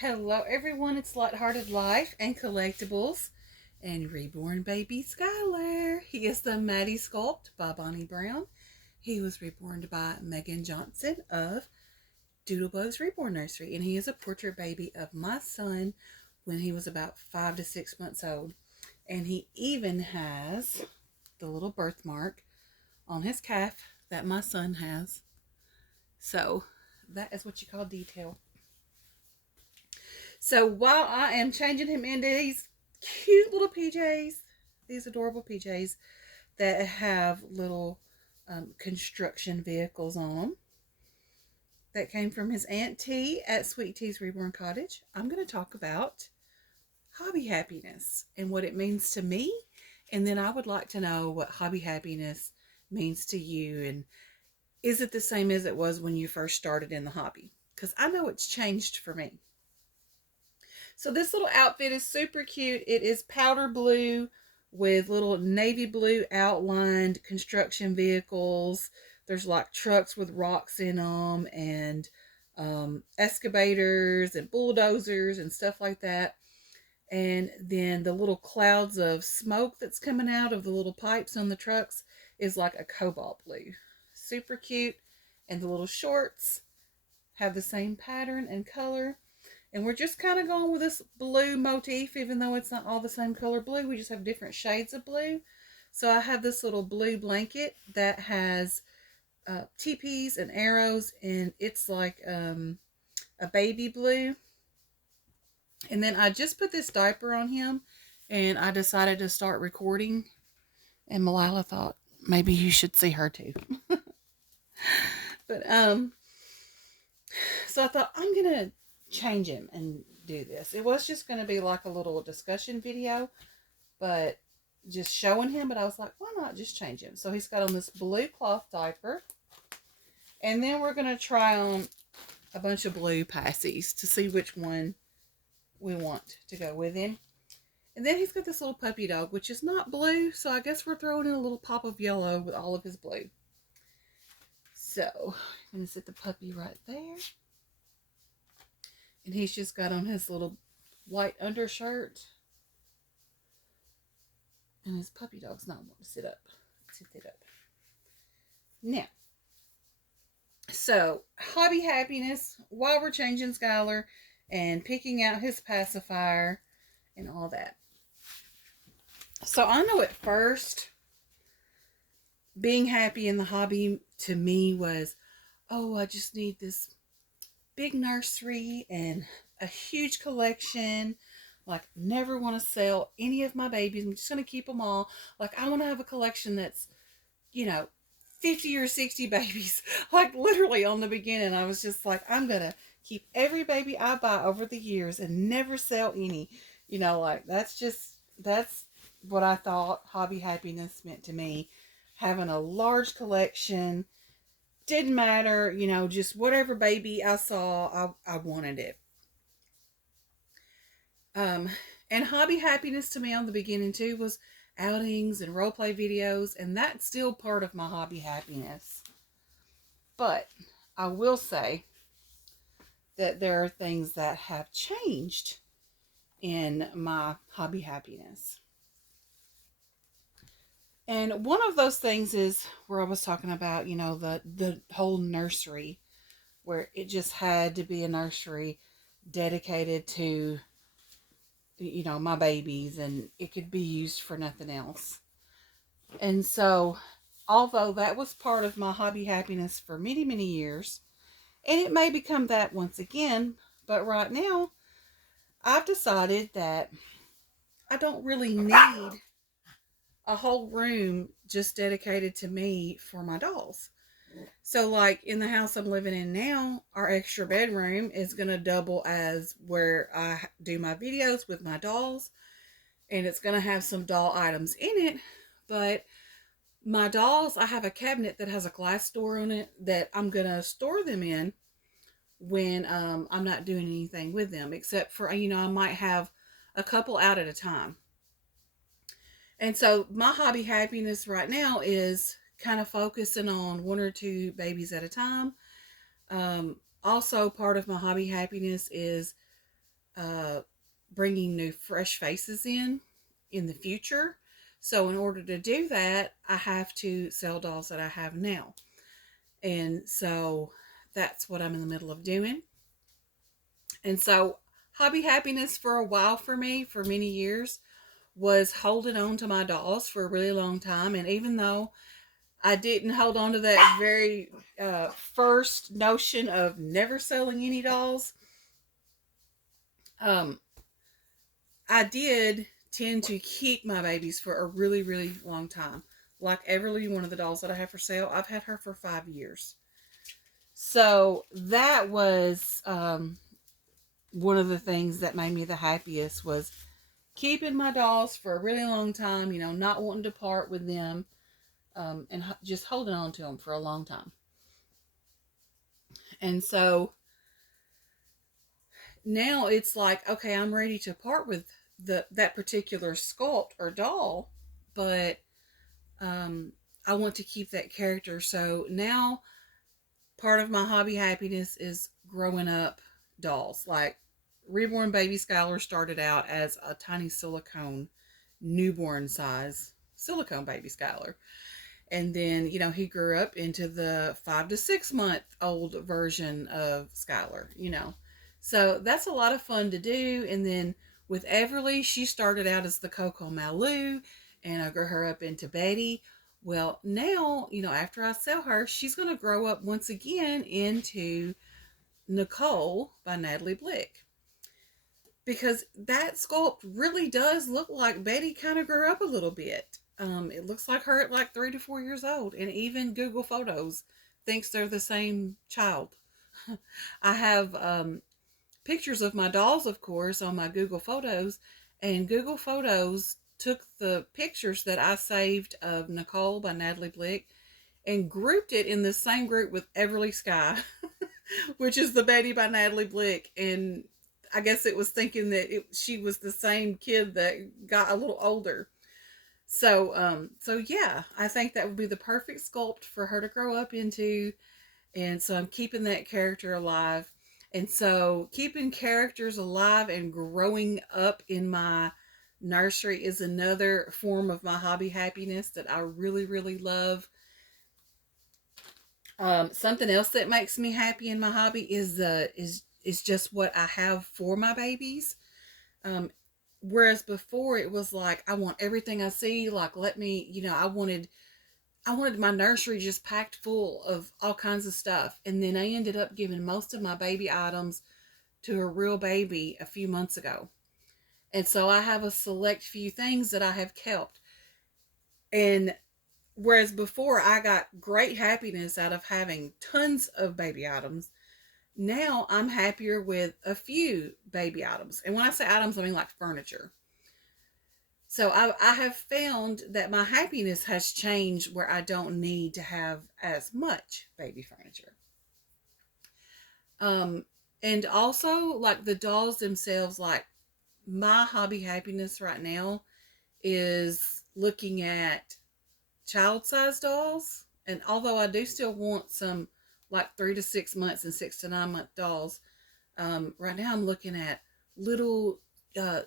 Hello everyone, it's Lighthearted Life and Collectibles and Reborn baby Skyler. He is the Maddie sculpt by Bonnie Brown. He was reborn by Megan Johnson of Doodlebug's Reborn Nursery, and he is a portrait baby of my son when he was about 5 to 6 months old. And he even has the little birthmark on his calf that my son has. So that is what you call detail. So while I am changing him into these cute little PJs, these adorable PJs that have little construction vehicles on them that came from his Aunt T at Sweet T's Reborn Cottage, I'm going to talk about hobby happiness and what it means to me. And then I would like to know what hobby happiness means to you. And is it the same as it was when you first started in the hobby? Because I know it's changed for me. So this little outfit is super cute. It is powder blue with little navy blue outlined construction vehicles. There's like trucks with rocks in them and excavators and bulldozers and stuff like that. And then the little clouds of smoke that's coming out of the little pipes on the trucks is like a cobalt blue. Super cute. And the little shorts have the same pattern and color. And we're just kind of going with this blue motif, even though it's not all the same color blue. We just have different shades of blue. So I have this little blue blanket that has teepees and arrows, and it's like a baby blue. And then I just put this diaper on him, and I decided to start recording. And Malila thought maybe you should see her too. But so I thought I'm gonna change him and do this. It was just going to be like a little discussion video, but just showing him, but I was like, why not just change him? So he's got on this blue cloth diaper, and then we're going to try on a bunch of blue passies to see which one we want to go with him. And then he's got this little puppy dog, which is not blue, so I guess we're throwing in a little pop of yellow with all of his blue. So I'm going to sit the puppy right there. And he's just got on his little white undershirt. And his puppy dog's not wanting to sit up. Sit it up. Now, so hobby happiness while we're changing Skyler and picking out his pacifier and all that. So I know at first being happy in the hobby to me was, oh, I just need this big nursery and a huge collection. Like, never want to sell any of my babies. I'm just going to keep them all. Like, I want to have a collection that's, 50 or 60 babies. Like, literally on the beginning, I was just like, I'm going to keep every baby I buy over the years and never sell any. That's what I thought hobby happiness meant to me. Having a large collection. Didn't matter, just whatever baby I saw, I wanted it. And hobby happiness to me on the beginning too was outings and role play videos, and that's still part of my hobby happiness. But I will say that there are things that have changed in my hobby happiness. And one of those things is where I was talking about, the whole nursery, where it just had to be a nursery dedicated to, my babies, and it could be used for nothing else. And so, although that was part of my hobby happiness for many, many years, and it may become that once again, but right now, I've decided that I don't really need a whole room just dedicated to me for my dolls. So like in the house I'm living in now, our extra bedroom is going to double as where I do my videos with my dolls, and it's going to have some doll items in it. But my dolls, I have a cabinet that has a glass door on it that I'm going to store them in when I'm not doing anything with them, except for, I might have a couple out at a time. And so my hobby happiness right now is kind of focusing on one or two babies at a time. Also, part of my hobby happiness is uh, bringing new fresh faces in the future. So in order to do that, I have to sell dolls that I have now. And so that's what I'm in the middle of doing. And so hobby happiness for a while for me, for many years, was holding on to my dolls for a really long time. And even though I didn't hold on to that very first notion of never selling any dolls, um, I did tend to keep my babies for a really, really long time. Like Everly, one of the dolls that I have for sale, I've had her for 5 years. So that was one of the things that made me the happiest was keeping my dolls for a really long time, not wanting to part with them, and just holding on to them for a long time. And so now it's like, okay, I'm ready to part with that particular sculpt or doll, but um, I want to keep that character. So now part of my hobby happiness is growing up dolls. Like Reborn baby Skyler started out as a tiny silicone newborn size silicone baby Skyler. And then, he grew up into the 5 to 6 month old version of Skyler. So that's a lot of fun to do. And then with Everly, she started out as the Coco Malu, and I grew her up into Betty. Well, now, after I sell her, she's going to grow up once again into Nicole by Natalie Blick. Because that sculpt really does look like Betty kind of grew up a little bit. It looks like her at like 3 to 4 years old, and even Google Photos thinks they're the same child. I have pictures of my dolls, of course, on my Google Photos, and Google Photos took the pictures that I saved of Nicole by Natalie Blick and grouped it in the same group with Everly Sky, which is the Betty by Natalie Blick. And I guess it was thinking that she was the same kid that got a little older. So yeah, I think that would be the perfect sculpt for her to grow up into. And so I'm keeping that character alive. And so keeping characters alive and growing up in my nursery is another form of my hobby happiness that I really, really love. Something else that makes me happy in my hobby is just what I have for my babies. Um, Whereas before it was like I want everything I see. Like let me, I wanted my nursery just packed full of all kinds of stuff, and then I ended up giving most of my baby items to a real baby a few months ago. And so I have a select few things that I have kept. And whereas before I got great happiness out of having tons of baby items, now I'm happier with a few baby items. And when I say items, I mean like furniture. So I have found that my happiness has changed where I don't need to have as much baby furniture. Um, and also like the dolls themselves, like my hobby happiness right now is looking at child size dolls. And although I do still want some like 3 to 6 months and 6 to 9 month dolls, right now I'm looking at little, uh,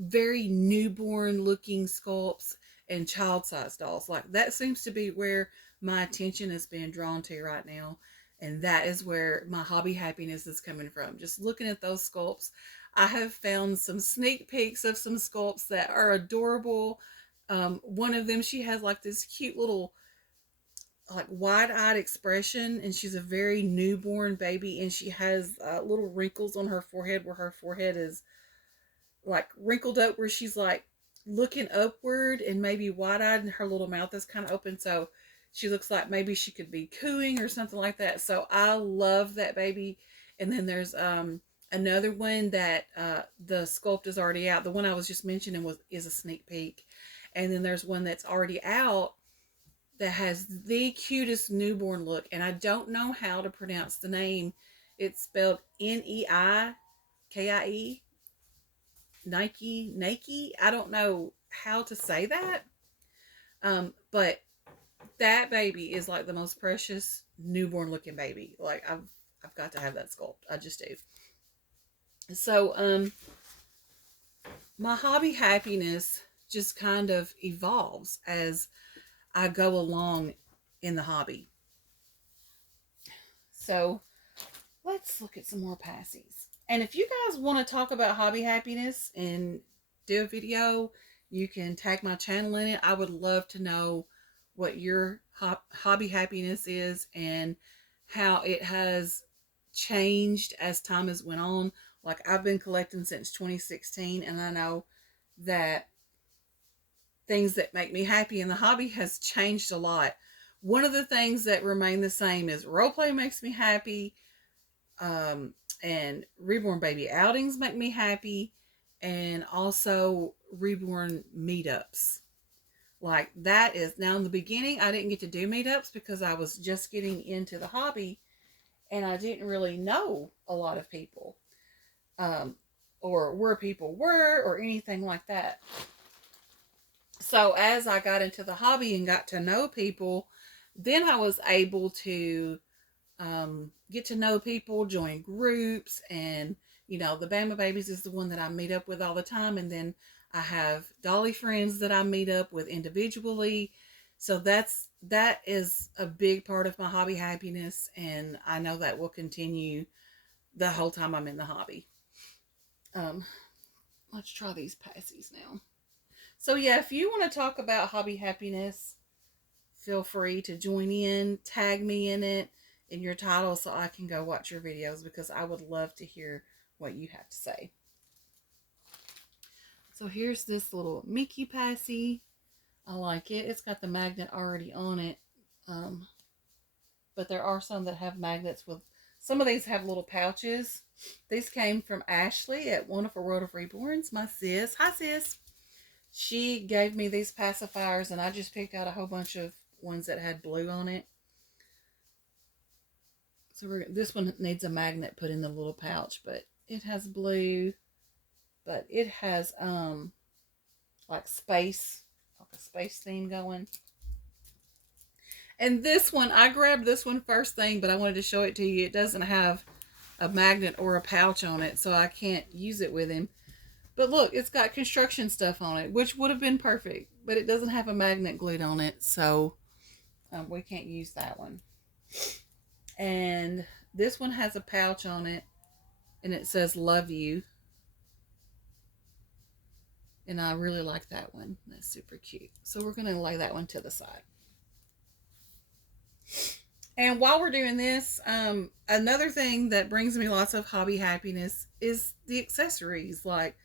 very newborn looking sculpts and child size dolls. Like that seems to be where my attention is being drawn to right now. And that is where my hobby happiness is coming from. Just looking at those sculpts. I have found some sneak peeks of some sculpts that are adorable. One of them, she has like this cute little like wide-eyed expression, and she's a very newborn baby, and she has little wrinkles on her forehead where her forehead is like wrinkled up where she's like looking upward and maybe wide-eyed, and her little mouth is kind of open, so she looks like maybe she could be cooing or something like that. So I love that baby. And then there's another one that the sculpt is already out. The one I was just mentioning is a sneak peek. And then there's one that's already out that has the cutest newborn look, and I don't know how to pronounce the name. It's spelled Neikie. Nike. I don't know how to say that. But that baby is like the most precious newborn looking baby. Like I've got to have that sculpt. I just do. So, my hobby happiness just kind of evolves as I go along in the hobby. So, let's look at some more passies. And if you guys want to talk about hobby happiness and do a video, you can tag my channel in it. I would love to know what your hobby happiness is and how it has changed as time has went on. Like, I've been collecting since 2016, and I know that things that make me happy in the hobby has changed a lot. One of the things that remain the same is roleplay makes me happy, um, and Reborn baby outings make me happy, and also Reborn meetups. Like, that is now, in the beginning, I didn't get to do meetups because I was just getting into the hobby and I didn't really know a lot of people, um, or where people were or anything like that. So as I got into the hobby and got to know people, then I was able to get to know people, join groups, and the Bama Babies is the one that I meet up with all the time, and then I have Dolly friends that I meet up with individually. So that is a big part of my hobby happiness, and I know that will continue the whole time I'm in the hobby. Um, let's try these passies now. So yeah, if you want to talk about hobby happiness, feel free to join in, tag me in it, in your title, so I can go watch your videos, because I would love to hear what you have to say. So here's this little Mickey Passy. I like it. It's got the magnet already on it. But there are some that have magnets with, some of these have little pouches. These came from Ashley at Wonderful World of Reborns, my sis. Hi, sis. She gave me these pacifiers, and I just picked out a whole bunch of ones that had blue on it. So this one needs a magnet put in the little pouch, but it has blue, but it has like a space theme going. And this one, I grabbed this one first thing, but I wanted to show it to you. It doesn't have a magnet or a pouch on it, so I can't use it with him. But look, it's got construction stuff on it, which would have been perfect, but it doesn't have a magnet glued on it, so we can't use that one. And this one has a pouch on it, and it says love you. And I really like that one. That's super cute. So we're going to lay that one to the side. And while we're doing this, another thing that brings me lots of hobby happiness is the accessories. Like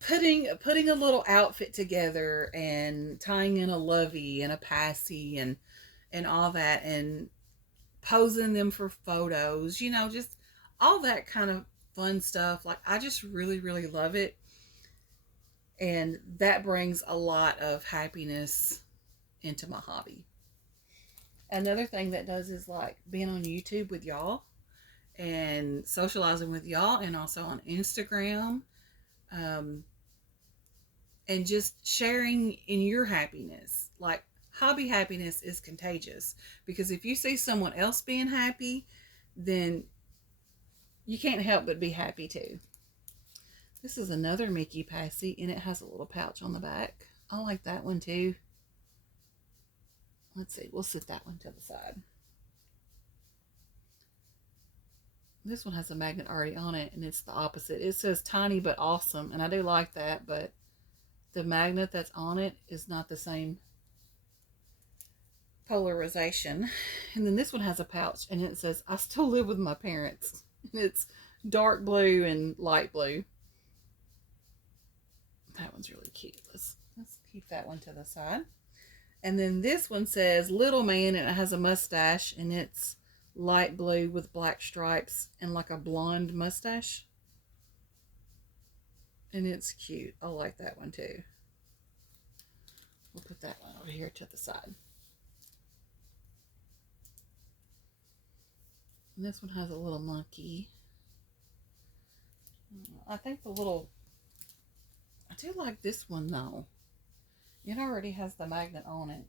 putting a little outfit together and tying in a lovey and a passy and all that, and posing them for photos, just all that kind of fun stuff. Like, I just really, really love it. And that brings a lot of happiness into my hobby. Another thing that does is like being on YouTube with y'all and socializing with y'all, and also on Instagram, um, and just sharing in your happiness. Like, hobby happiness is contagious, because if you see someone else being happy, then you can't help but be happy too. This is another Mickey Passy, and it has a little pouch on the back. I like that one too. Let's see, we'll sit that one to the side. This one has a magnet already on it, and it's the opposite. It says tiny but awesome, and I do like that, but the magnet that's on it is not the same polarization. And then this one has a pouch, and it says I still live with my parents. And it's dark blue and light blue. That one's really cute. Let's keep that one to the side. And then this one says little man, and it has a mustache, and it's light blue with black stripes and like a blonde mustache. And it's cute. I like that one too. We'll put that one over here to the side. And this one has a little monkey. I think I do like this one though. It already has the magnet on it.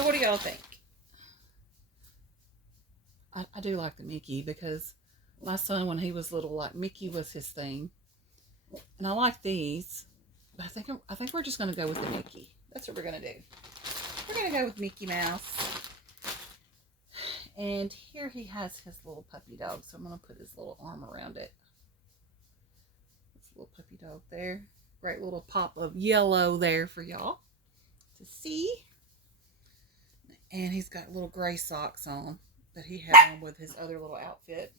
So what do y'all think? I do like the Mickey because my son, when he was little, like Mickey was his thing. And I like these. But I think we're just going to go with the Mickey. That's what we're going to do. We're going to go with Mickey Mouse. And here he has his little puppy dog. So I'm going to put his little arm around it. This little puppy dog there. Great little pop of yellow there for y'all to see. And he's got little gray socks on that he had on with his other little outfit.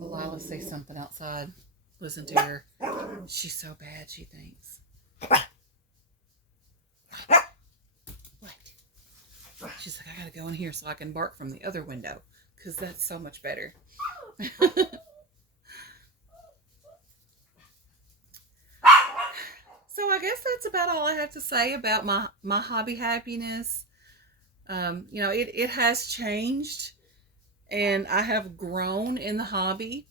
Delilah say something outside. Listen to her. She's so bad, she thinks. What? She's like, I gotta go in here so I can bark from the other window, because that's so much better. So I guess that's about all I have to say about my hobby happiness. You know, it has changed, and I have grown in the hobby.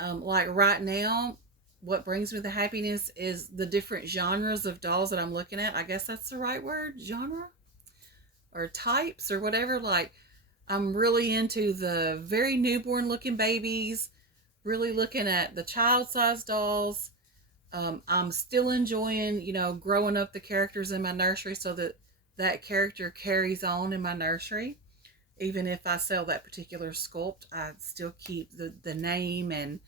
Like right now, what brings me the happiness is the different genres of dolls that I'm looking at. I guess that's the right word, genre or types or whatever. Like, I'm really into the very newborn looking babies, really looking at the child-sized dolls. I'm still enjoying, you know, growing up the characters in my nursery so that that character carries on in my nursery. Even if I sell that particular sculpt, I still keep the name and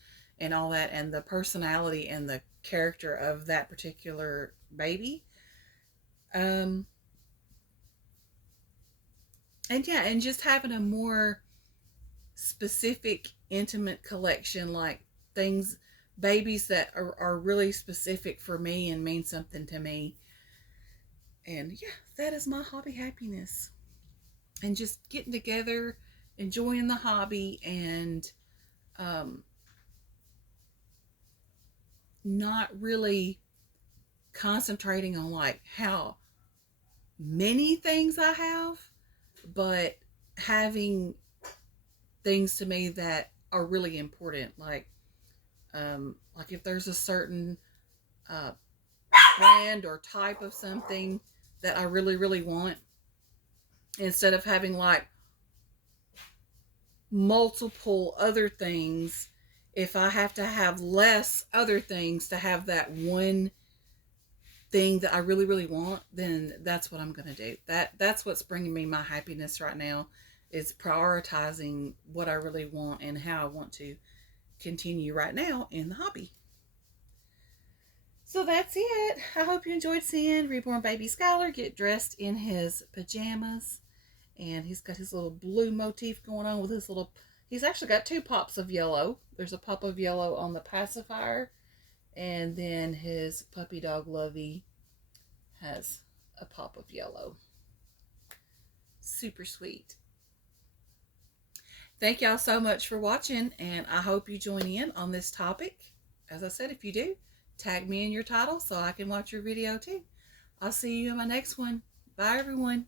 all that, and the personality and the character of that particular baby. And yeah, and just having a more specific, intimate collection, like things, babies that are really specific for me and mean something to me. And yeah, that is my hobby happiness. And just getting together, enjoying the hobby, and not really concentrating on like how many things I have, but having things to me that are really important. Like if there's a certain brand or type of something that I really, really want, instead of having like multiple other things, if I have to have less other things to have that one thing that I really, really want, then that's what I'm going to do. That's what's bringing me my happiness right now, is prioritizing what I really want and how I want to continue right now in the hobby. So that's it. I hope you enjoyed seeing Reborn baby Skyler get dressed in his pajamas. And he's got his little blue motif going on with his little... He's actually got two pops of yellow. There's a pop of yellow on the pacifier. And then his puppy dog Lovey has a pop of yellow. Super sweet. Thank y'all so much for watching. And I hope you join in on this topic. As I said, if you do, tag me in your title so I can watch your video too. I'll see you in my next one. Bye, everyone.